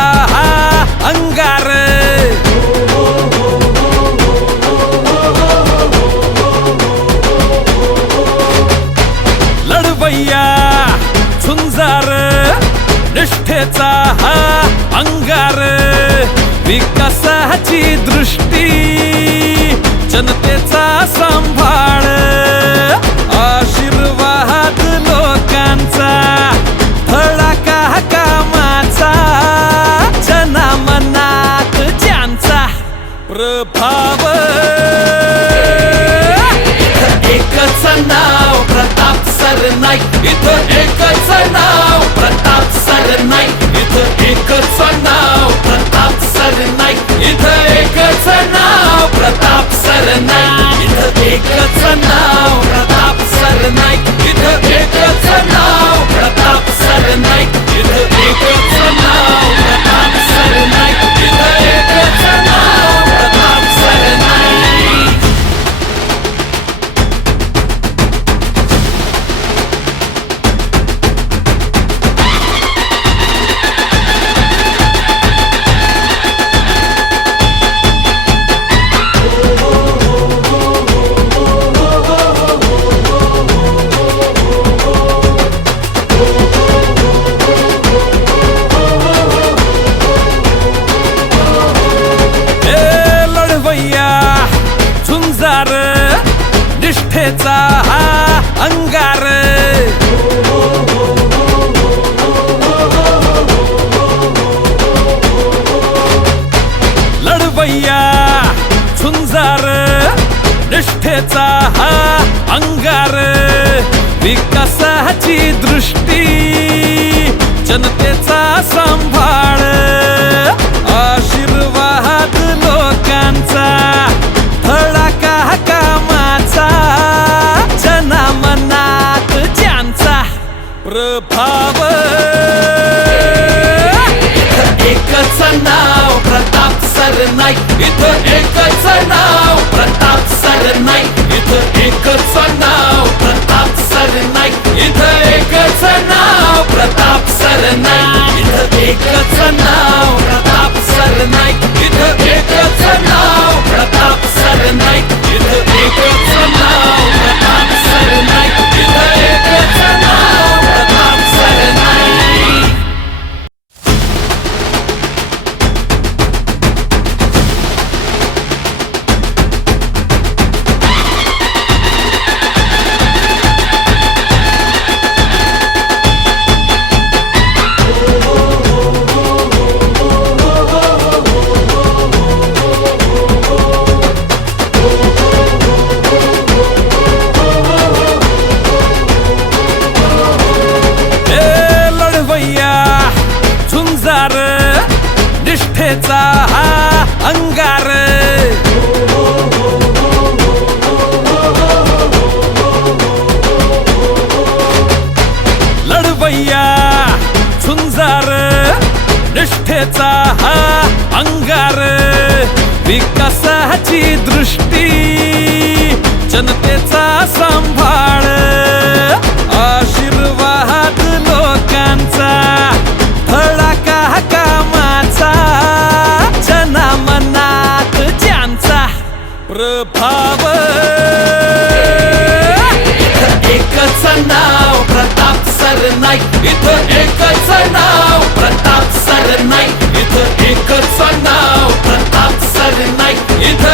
निष्ठेचा हा अंगार. लढवय्या झुंजार निष्ठेचा हा अंगार. विकासाची दृष्टी भाव. एकच नाव प्रताप सर सरनाईक इथं एकच नाव प्रताप सर सरनाईक इथं एकच नाव प्रताप सर सरनाईक इथं एकच नाव प्रताप सर सरनाईक इथं एकच नाव प्रताप सरनाईक इथं निष्ठेचा हा अंगार. लढवय्या झुंजार निष्ठेचा हा अंगार. विकासाची दृष्टी भाव. एकच नाव प्रताप सरनाईक इथं एकच नाव प्रताप सरनाईक इथं एकच नाव प्रताप सरनाईक इथं एकच नाव प्रताप सरनाईक इथं एकच नाव प्रताप सरनाईक इथं एकच निष्ठेचा हा अंगार विकासाची दृष्टी जनतेचा सांभाळ आशीर्वाद लोकांचा धडाका कामाचा जनामनात ज्यांचा प्रभाव. एकच नाव प्रताप सरनाईक इथं एकच नाव नाईक इथं एकच नाव प्रताप सर नाईक इथं